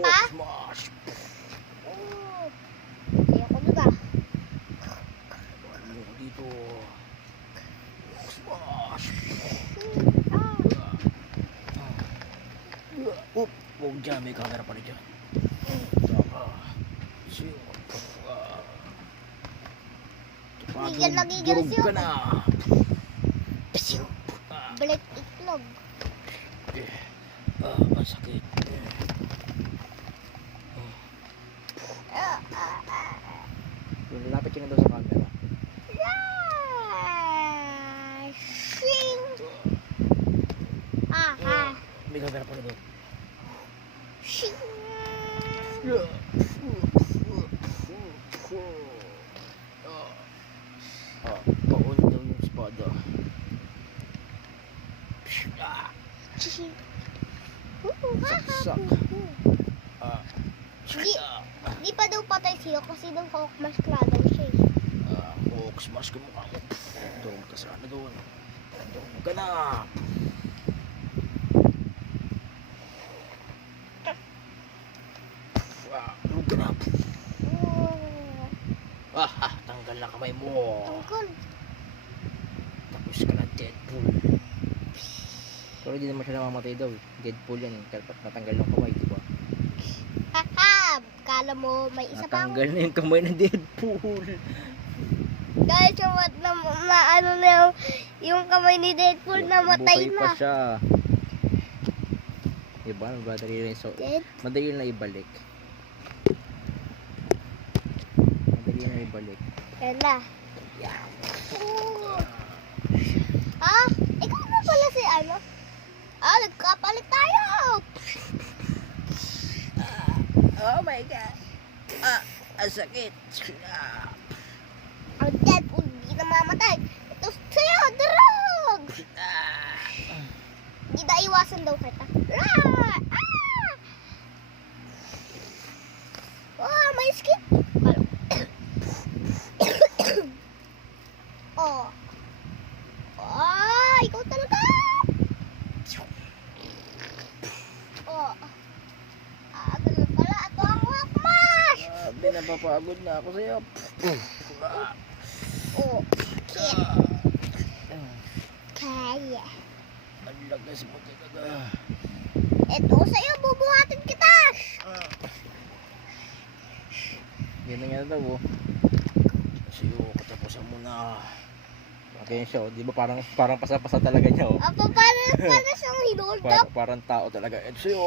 pa? Smash! Kaya ko na. Ano dito? Smash! Huwag dyan, may camera pa rin dyan. Nagigil Durog siya. ka na. Balik itlog. Ang sakit. Lapit ka na daw sa camera. Shing! May camera pa rin doon. Shing! Baon daw yung espada. Shing! Saksak. Di pa daw patay siya kasi daw hawk-masklado siya eh. Smash ka mukha mo. Durog ka sana doon. Durog ka na. Durog ka na. Tanggal na kamay mo. Tungkol. Tapos ka na, Deadpool. Pero hindi naman siya namamatay daw. Deadpool yan. Kalpat natanggal ng kamay, di ba? Haha! Kala mo may isa pa Natanggal na yung kamay ng Deadpool. Dahil sa ano na yung kamay ni Deadpool namatay Buhay pa na. siya. Diba? Madali na ibalik. Madali na ibalik. Yan na. Ah, ikaw na pala si ano? Nagkapalit tayo! Oh my God! Ang sakit! Ang Deadpool di na mamatay. Ito sa'yo, drug! Di na iwasan daw kita. May skip! Ikaw talaga! Ganun pala. Ito ang hakmas! Napapagod na ako sa'yo. Kit. Kaya. Ang lagas mo talaga. Ito sa'yo, bubuhatin kita! Yan na nga daw oh. Sa'yo, katapusan mo na. Okay siya oh. Di ba parang pasa-pasa talaga niya oh. Paano siyang hinold up? Parang tao talaga. Ito sa'yo.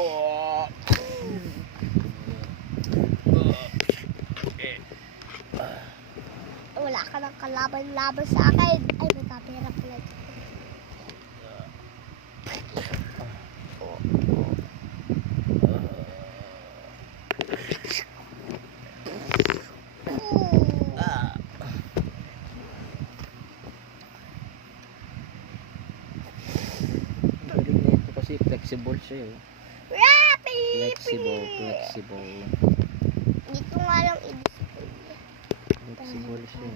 Wala ka ng kalaban-laban sa akin. Ay, may kapera pala. Galing na ito kasi flexible siya eh. Flexible. Dito nga lang Flexible siya.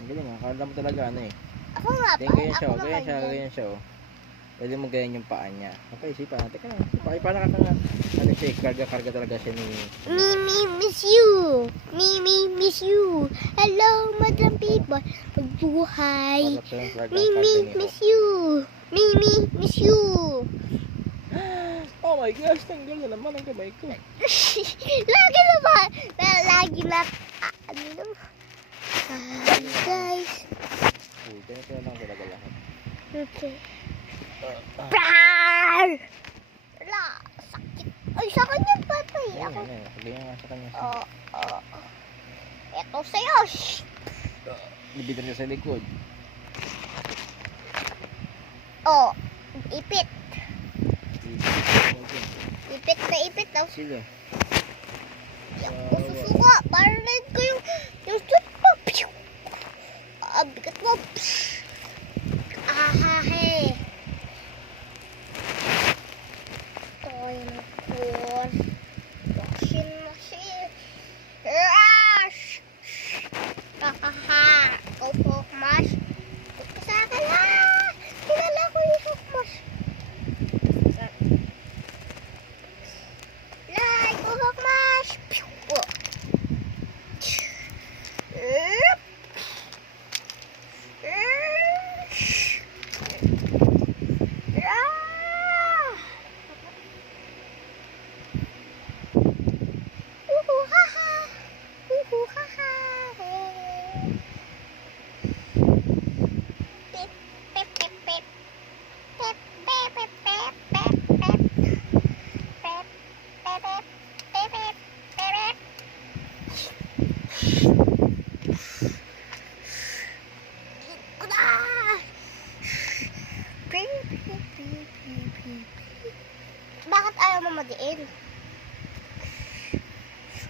Ang galing ah. Akala mo talaga ano eh. Ako nga pa. Ganyan siya oh. Ganyan siya oh. Pwede mo ganyan yung paa niya. Okay, isipan natin. Paano ka ano siya, karga talaga siya ni... Mimi, miss you. Mimi, miss you. Hello, madam people. Magbuhay. Mimi, miss you. Mimi, miss you. Oh my gosh, tanggal na naman ang kamay ko. Lagi na ba? Lagi na. Ano naman? Guys. Uy, ganito na lang talaga lahat. Okay. Prar! Wala, sakit. Ay, sa kanya patay. Ako. Ganyan nga sa kanya. Ito sa'yo. Libitan niya sa likod. Ipit. Ipit na ipit daw. Sila. Susuka. Parang ko yung shoot mo. Bigat mo. Ahahe. Toy na po. Washing machine. Rush. Hahaha. Opo, mas. Sa akin ha. Kilala ko yung mas. Like. Bakit ayaw mo madiin?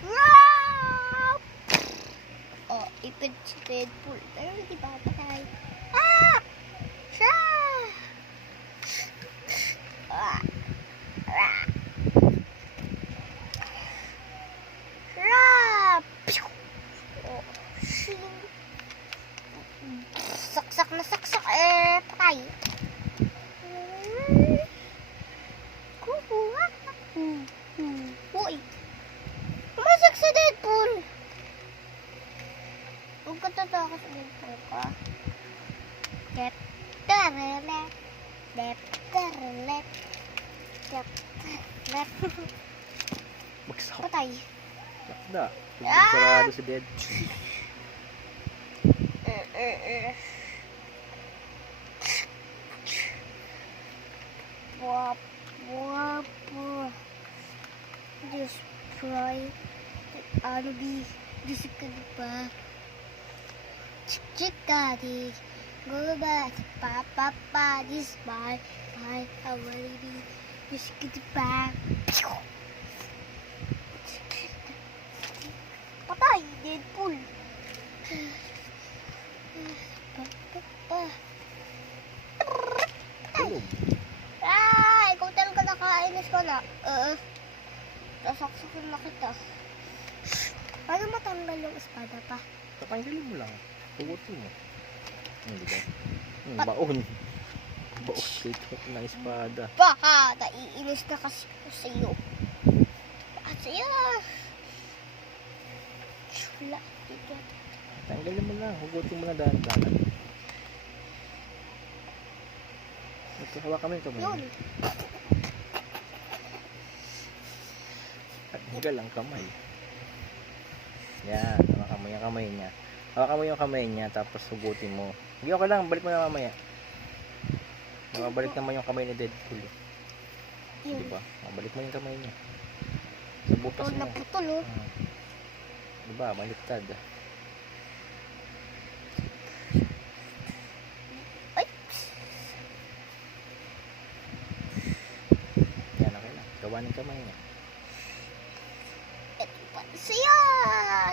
Wow! Oh, ipid si Deadpool. Pero hindi ba patay? Ah! Siya! Ah! Ah! Rap! Oh, shing. Saksak na saksak. Patay. Kukuha. Uy. Umasak si Deadpool. Huwag ka tatakas sa Deadpool ka. Dep-terele. Dep-terele. Dep-terele. Bagsak. Patay. Sakda. Ah! Sarado si Dead. Wap, wap, wap. Just try. Ano di? Just ka na pa. Chikadi. Go back. Pa. This bye. I wanna be. Just ka na pa. Patay, Deadpool. Tulog. Ikaw talaga nakainis ko na. Nasaksakin na kita. Paano matanggal yung espada pa? Tatanggalin mo lang. Tugutin mo. Di ba? Baon. Baon dito ng espada. Baka, naiinis na kasi ko sa'yo. Sa'yo. Wala. Tanggalin mo lang. Hugutin mo na dahan-dahan. Ito, hawakan mo yung kamay. Yun. Higal ang kamay. Yan. Hawakan mo yung kamay niya. Hawakan mo yung kamay niya. Tapos hugutin mo. Hindi, okay lang. Balik mo na mamaya. Makabalik naman yung kamay ni Deadpool. Yun. Diba? Makabalik mo yung kamay niya. Sa butas Putol mo. na putol, oh. Diba? Baliktad. Ay! Yan, okay na. Gawa ng kamay niya. Ito pa. Sa'yo!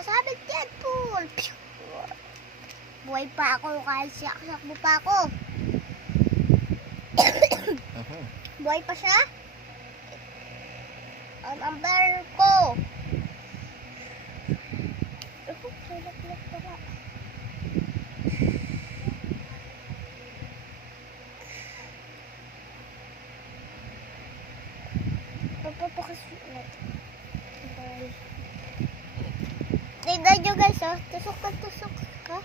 Sabi ni Deadpool! Buhay pa ako kahit siyak-sakbo pa ako. Buhay pa siya? Ang number ko. Tulak-lak pala. Papapakas ulit. Bye. Tignan nyo guys, oh. Tusok ka, tusok ka.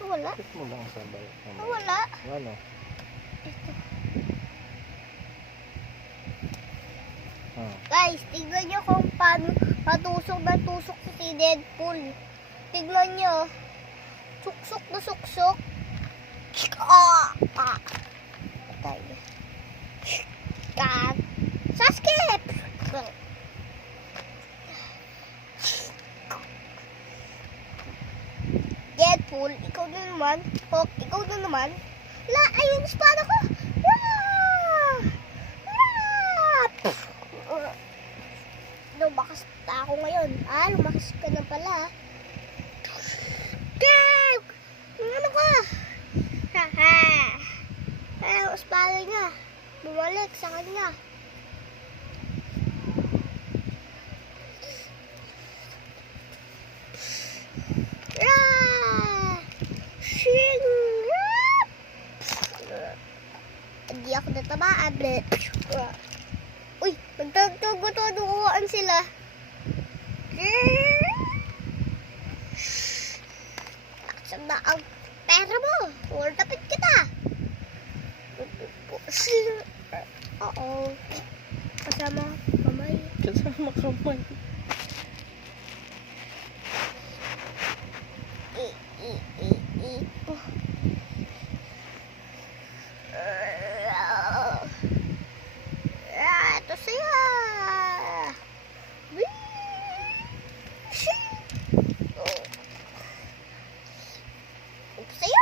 Wala. Check mo lang sa bayo. Wala. Ano? Ito. Ah. Guys, tignan nyo kung paano patusok na tusok si Deadpool. Tignan nyo. Suksok na suksok. Patay. Saskip! Deadpool, ikaw na naman. Hawk, ikaw na naman. La, ayun, espada ko. Lumakas na ako ngayon. Lumakas ka na pala. Dad! Ano ka? Ang espada niya. Bumalik sa kanya. Shing! Hindi ako natamaan. Uy, magtagtugutudukuhaan sila. Saan na ang pera mo? Or tapit kita. Oo. Kasama kamay. Kasama kamay. Ito siya. Ito siya.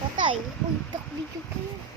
Patay. Uy, takbidyo pa yun.